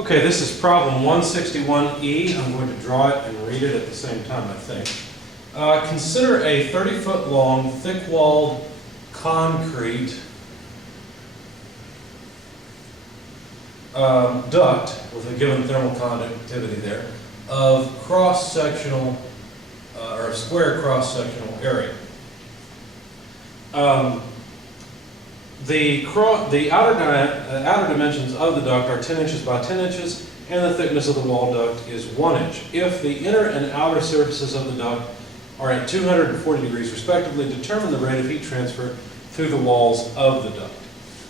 Okay, this is problem 161E. I'm going to draw it and read it at the same time, I think. Consider a 30-foot long, thick-walled concrete duct with a given thermal conductivity there of cross-sectional or square cross-sectional area. The outer dimensions of the duct are 10 inches by 10 inches, and the thickness of the wall duct is 1 inch. If the inner and outer surfaces of the duct are at 240 degrees respectively, determine the rate of heat transfer through the walls of the duct.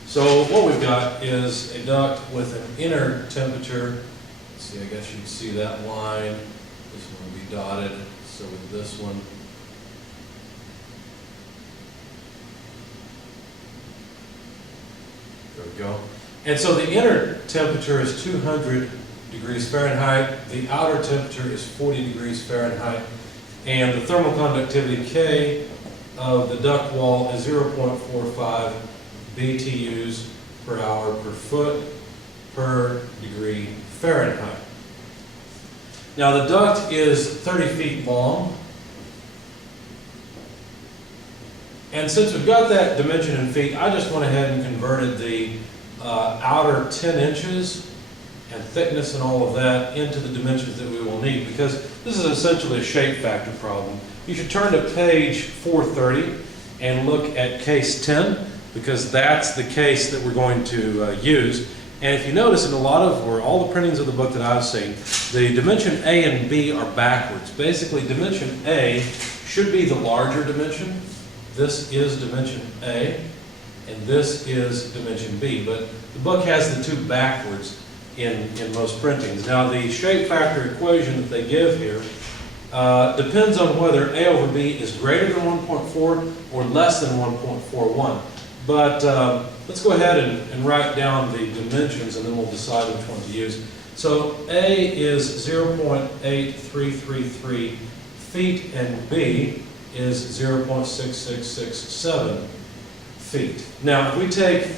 So what we've got is a duct with an inner temperature. Let's see, I guess you'd see that line. This one will be dotted. So with this one, there we go. And so the inner temperature is 200 degrees Fahrenheit. The outer temperature is 40 degrees Fahrenheit. And the thermal conductivity K of the duct wall is 0.45 BTUs per hour per foot per degree Fahrenheit. Now the duct is 30 feet long. And since we've got that dimension in feet, I just went ahead and converted the outer 10 inches and thickness and all of that into the dimensions that we will need, because this is essentially a shape factor problem. You should turn to page 430 and look at case 10, because that's the case that we're going to use. And if you notice, in a lot of, or all the printings of the book that I've seen, the dimension A and B are backwards. Basically, dimension A should be the larger dimension. This is dimension A, and this is dimension B. But the book has the two backwards in most printings. Now, the shape factor equation that they give here depends on whether A over B is greater than 1.4 or less than 1.41. But let's go ahead and write down the dimensions, and then we'll decide which one to use. So A is 0.8333 feet, and B is 0.6667 feet. Now, if we take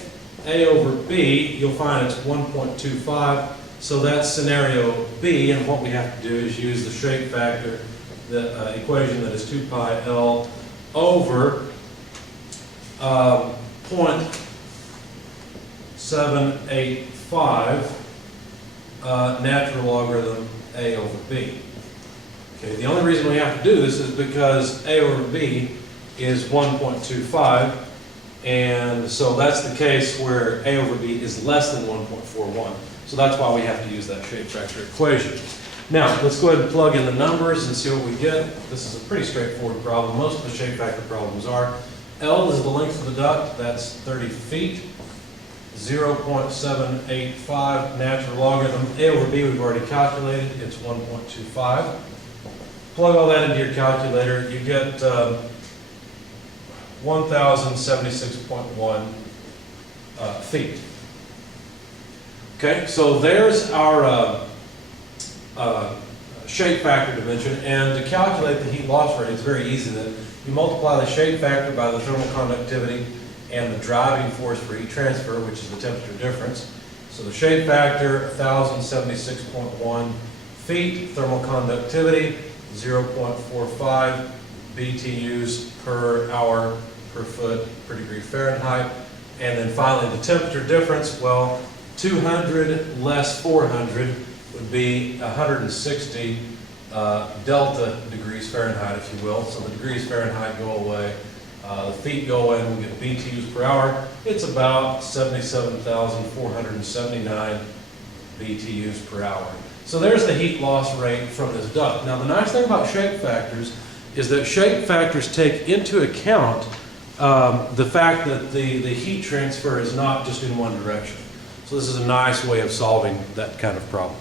A over B, you'll find it's 1.25. So that's scenario B, and what we have to do is use the shape factor, the equation that is 2 pi L over 0.785 natural logarithm A over B. Okay, the only reason we have to do this is because A over B is 1.25, and so that's the case where A over B is less than 1.41. So that's why we have to use that shape factor equation. Now, let's go ahead and plug in the numbers and see what we get. This is a pretty straightforward problem. Most of the shape factor problems are. L is the length of the duct, that's 30 feet. 0.785 natural logarithm. A over B we've already calculated, it's 1.25. Plug all that into your calculator, you get 1,076.1 feet. Okay, so there's our shape factor dimension, and to calculate the heat loss rate, it's very easy. That you multiply the shape factor by the thermal conductivity and the driving force for heat transfer, which is the temperature difference. So the shape factor, 1,076.1 feet, thermal conductivity, 0.45 BTUs per hour per foot per degree Fahrenheit. And then finally the temperature difference, well, 200 less 400 would be 160 delta degrees Fahrenheit, if you will. So the degrees Fahrenheit go away, the feet go in, we get BTUs per hour. It's about 77,479 BTUs per hour. So there's the heat loss rate from this duct. Now the nice thing about shape factors is that shape factors take into account the fact that the heat transfer is not just in one direction. So this is a nice way of solving that kind of problem.